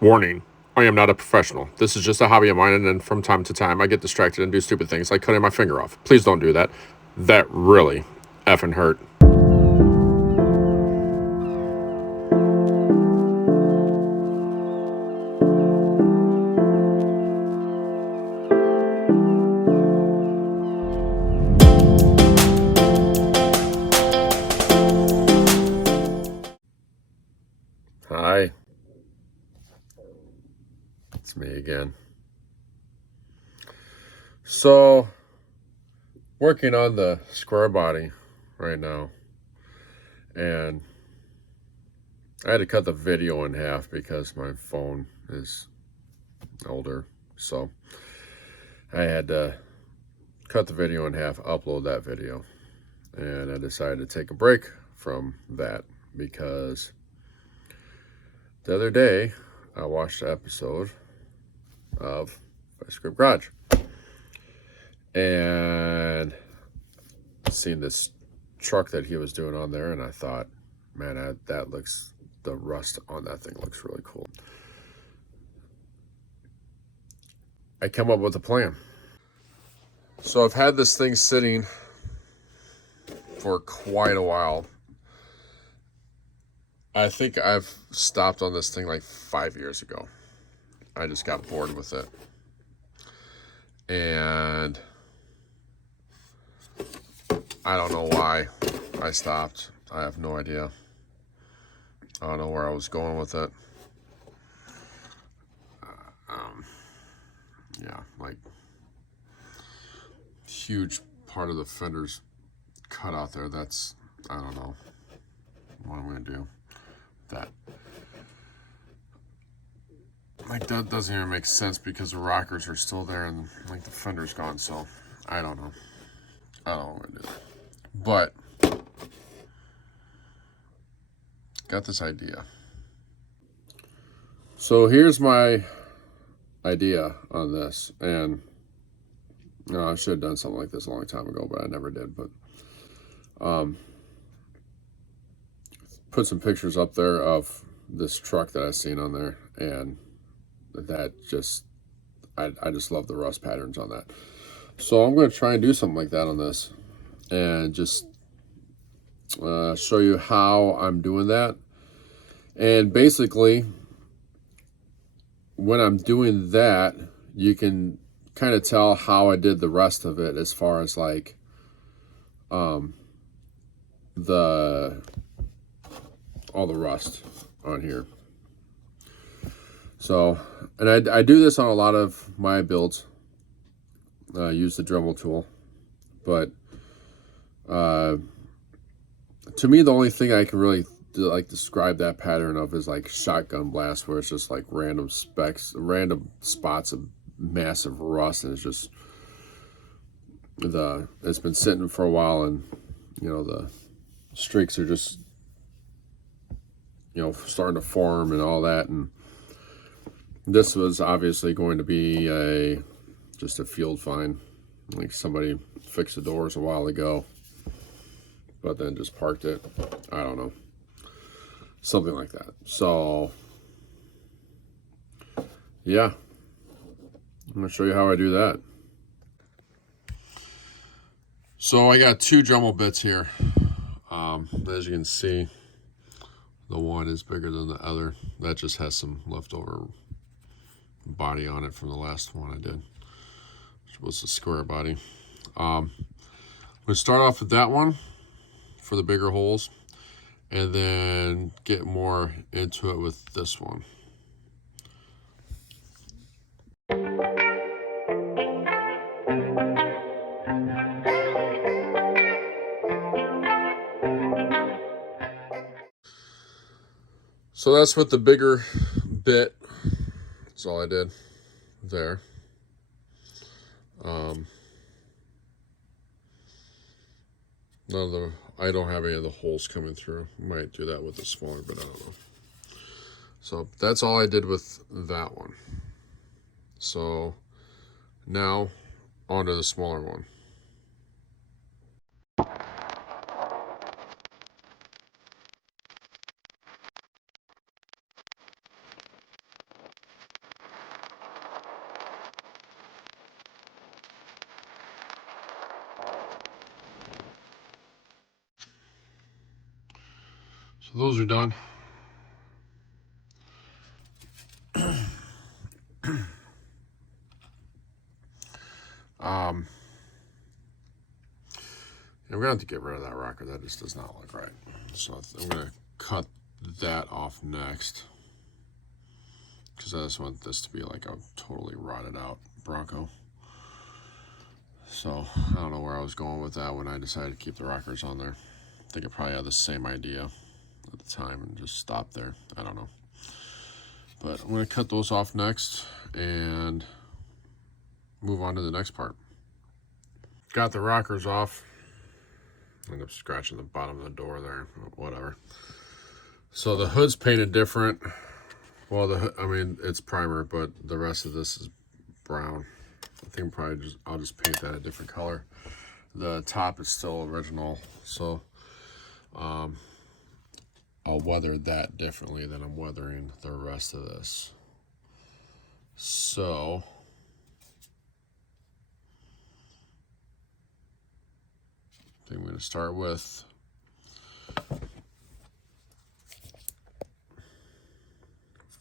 Warning, I am not a professional. This is just a hobby of mine, and then from time to time I get distracted and do stupid things like cutting my finger off. Please don't do that. That really effing hurt. Hi, it's me again. So, working on the square body right now, and I had to cut the video in half because my phone is older. So, I had to cut the video in half, upload that video, and I decided to take a break from that because the other day I watched an episode of Ice Cream Garage and seen this truck that he was doing on there, and I thought, man, that looks, the rust on that thing looks really cool. I come up with a plan. So I've had this thing sitting for quite a while. I think I've stopped on this thing like 5 years ago. I just got bored with it. And I don't know why I stopped. I have no idea. I don't know where I was going with it. Yeah, like huge part of the fender's cut out there. That's, I don't know what I'm gonna do with that. Like, that doesn't even make sense because the rockers are still there and like the fender's gone. So I don't know. I don't know what I'm gonna do. But got this idea. So here's my idea on this, and I should have done something like this a long time ago, but I never did. But put some pictures up there of this truck that I seen on there, and that just, I just love the rust patterns on that. So I'm going to try and do something like that on this, and just show you how I'm doing that. And basically, when I'm doing that, you can kind of tell how I did the rest of it, as far as like the all the rust on here. So, and I do this on a lot of my builds. Use the Dremel tool, but to me, the only thing I can really like describe that pattern of is like shotgun blast, where it's just like random spots of massive rust, and it's just it's been sitting for a while, and the streaks are just starting to form and all that. And this was obviously going to be just a field find, like somebody fixed the doors a while ago but then just parked it. I don't know, something like that. So yeah, I'm gonna show you how I do that. So I got two Dremel bits here. As you can see, the one is bigger than the other. That just has some leftover body on it from the last one I did, which was a square body. I'm gonna start off with that one for the bigger holes, and then get more into it with this one. So that's with the bigger bit. That's all I did there. None of the, I don't have any of the holes coming through. Might do that with the smaller, but I don't know. So that's all I did with that one. So now onto the smaller one. So those are done. And we're gonna have to get rid of that rocker. That just does not look right. So I'm gonna cut that off next, because I just want this to be like a totally rotted out Bronco. So I don't know where I was going with that when I decided to keep the rockers on there. I think I probably had the same idea at the time and just stopped there. I don't know. But I'm gonna cut those off next and move on to the next part. Got the rockers off. End up scratching the bottom of the door there, whatever. So the hood's painted different. Well, I mean, it's primer, but the rest of this is brown. I think I'll just paint that a different color. The top is still original, so I'll weather that differently than I'm weathering the rest of this. So I think I'm going to start with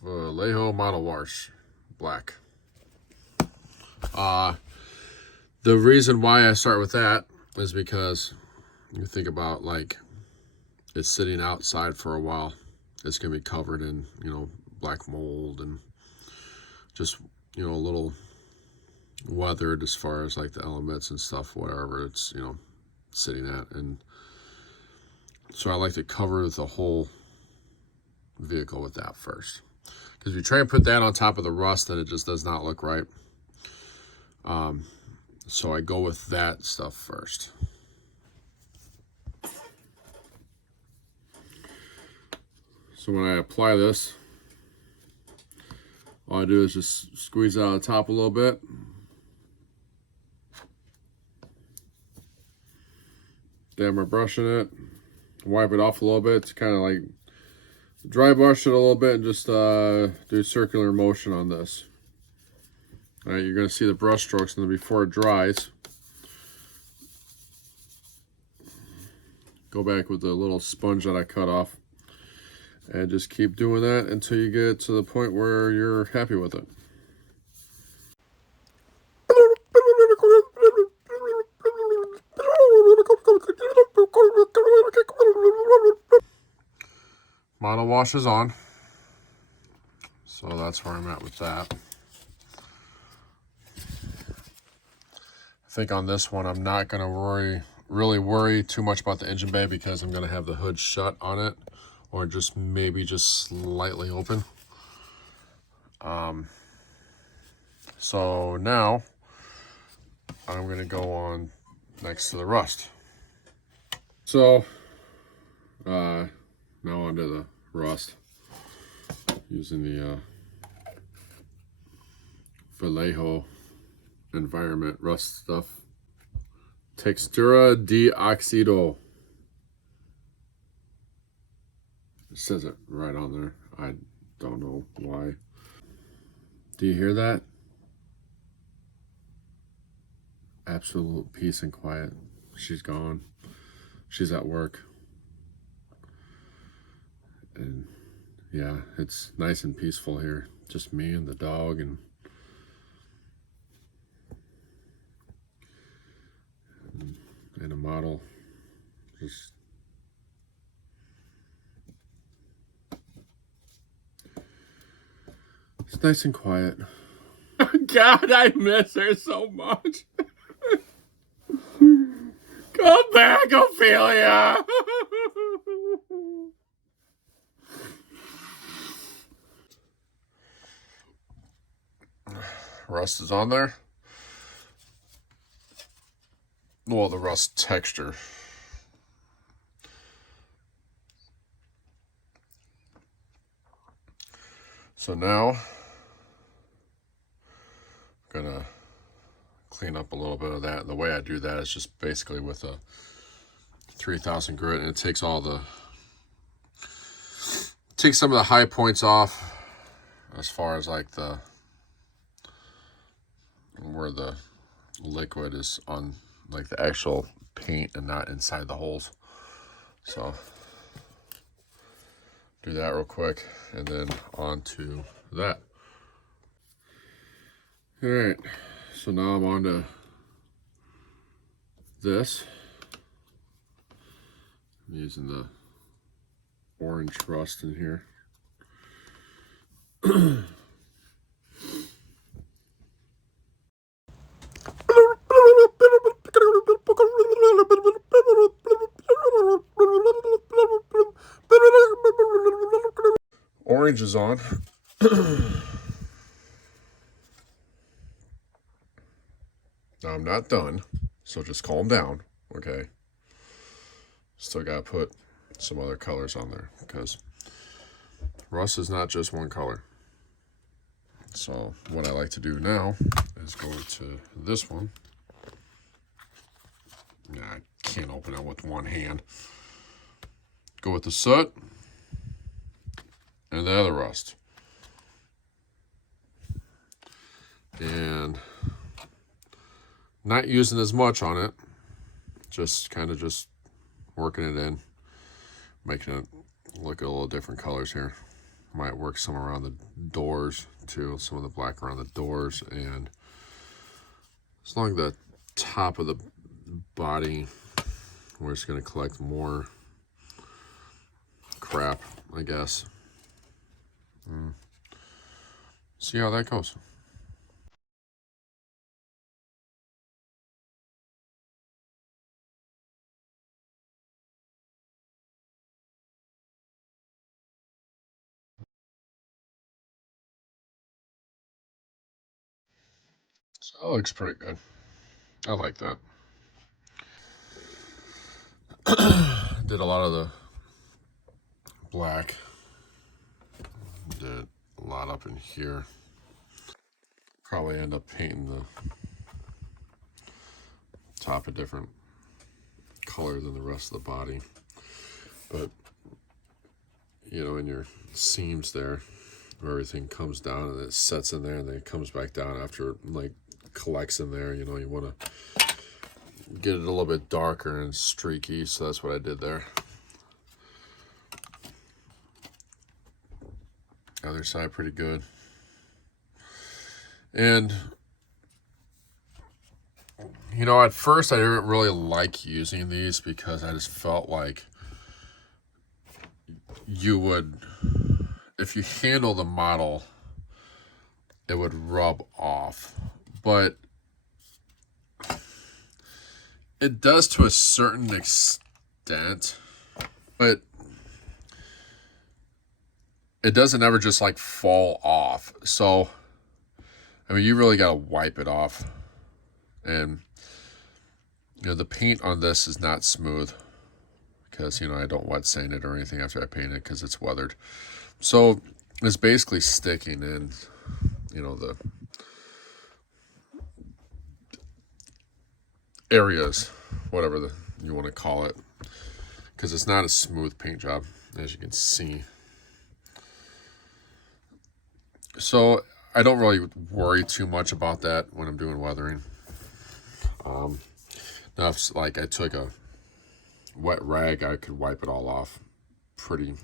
Vallejo Model Wash Black. The reason why I start with that is because you think about, like, it's sitting outside for a while. It's going to be covered in, black mold and just, a little weathered as far as like the elements and stuff, whatever it's, sitting at. And so I like to cover the whole vehicle with that first. Because if you try and put that on top of the rust, then it just does not look right. So I go with that stuff first. So when I apply this, all I do is just squeeze out the top a little bit. Dab my brush in it. Wipe it off a little bit to kind of like dry brush it a little bit and just do circular motion on this. All right, you're going to see the brush strokes, and then before it dries, go back with the little sponge that I cut off and just keep doing that until you get to the point where you're happy with it. Model wash is on, so that's where I'm at with that. I think on this one I'm not going to really worry too much about the engine bay, because I'm going to have the hood shut on it, or just maybe just slightly open. So now I'm going to go on next to the rust. So now onto the rust, using the Vallejo Environment rust stuff. Textura de Oxido. It says it right on there. I don't know why. Do you hear that? Absolute peace and quiet. She's gone. She's at work. And yeah, it's nice and peaceful here. Just me and the dog, and a model. Just it's nice and quiet. God, I miss her so much. Come back, Ophelia. Rust is on there. Well, the rust texture. So now I'm gonna clean up a little bit of that. And the way I do that is just basically with a 3000 grit, and it takes some of the high points off, as far as like where the liquid is on like the actual paint and not inside the holes. So do that real quick, and then on to that. All right, so now I'm on to this. I'm using the orange rust in here. Orange is on. Now I'm not done, so just calm down, okay? Still gotta put some other colors on there because rust is not just one color. So what I like to do now is go to this one. Yeah, I can't open it with one hand. Go with the soot and the other rust. And not using as much on it, just kind of just working it in, making it look a little different colors here. Might work some around the doors too, some of the black around the doors, and as long as the top of the body where it's going to collect more crap, I guess. See how that goes. So that looks pretty good. I like that. Did a lot of the black. Did a lot up in here. Probably end up painting the top a different color than the rest of the body. But, you know, in your seams there, where everything comes down and it sets in there and then it comes back down after it, like, collects in there, you know, you want to get it a little bit darker and streaky, so that's what I did there. Other side pretty good. And you know, at first I didn't really like using these because I just felt like you would, if you handle the model, it would rub off. But it does to a certain extent, but it doesn't ever just like fall off. So, I mean, you really got to wipe it off. And, you know, the paint on this is not smooth because, you know, I don't wet sand it or anything after I paint it because it's weathered. So it's basically sticking in, you know, the areas, whatever you want to call it, because it's not a smooth paint job, as you can see. So I don't really worry too much about that when I'm doing weathering. Now if like I took a wet rag, I could wipe it all off pretty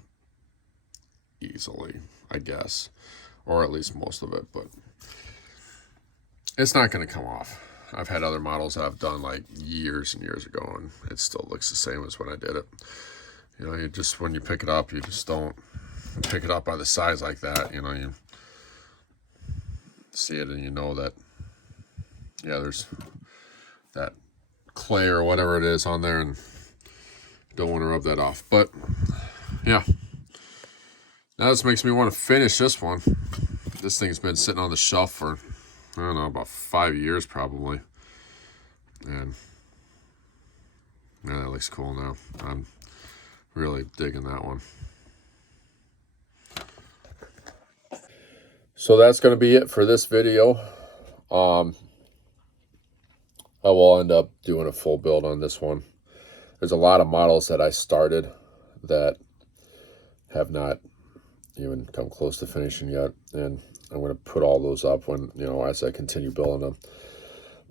easily, I guess, or at least most of it, but it's not going to come off. I've had other models that I've done like years and years ago, and it still looks the same as when I did it. You know, you just, when you pick it up, you just don't pick it up by the size like that. You know, you see it and you know that, yeah, there's that clay or whatever it is on there, and don't want to rub that off. But yeah, now this makes me want to finish this one. This thing's been sitting on the shelf for, I don't know, about 5 years probably, and yeah, that looks cool now. I'm really digging that one. So that's going to be it for this video. I will end up doing a full build on this one. There's a lot of models that I started that have not even come close to finishing yet, and I'm going to put all those up when, you know, as I continue building them.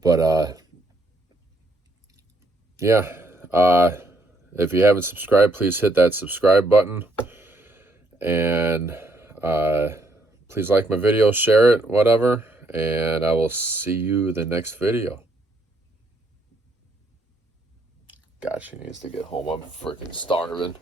But yeah, if you haven't subscribed, please hit that subscribe button, And please like my video, share it, whatever. And I will see you in the next video. God, she needs to get home. I'm freaking starving.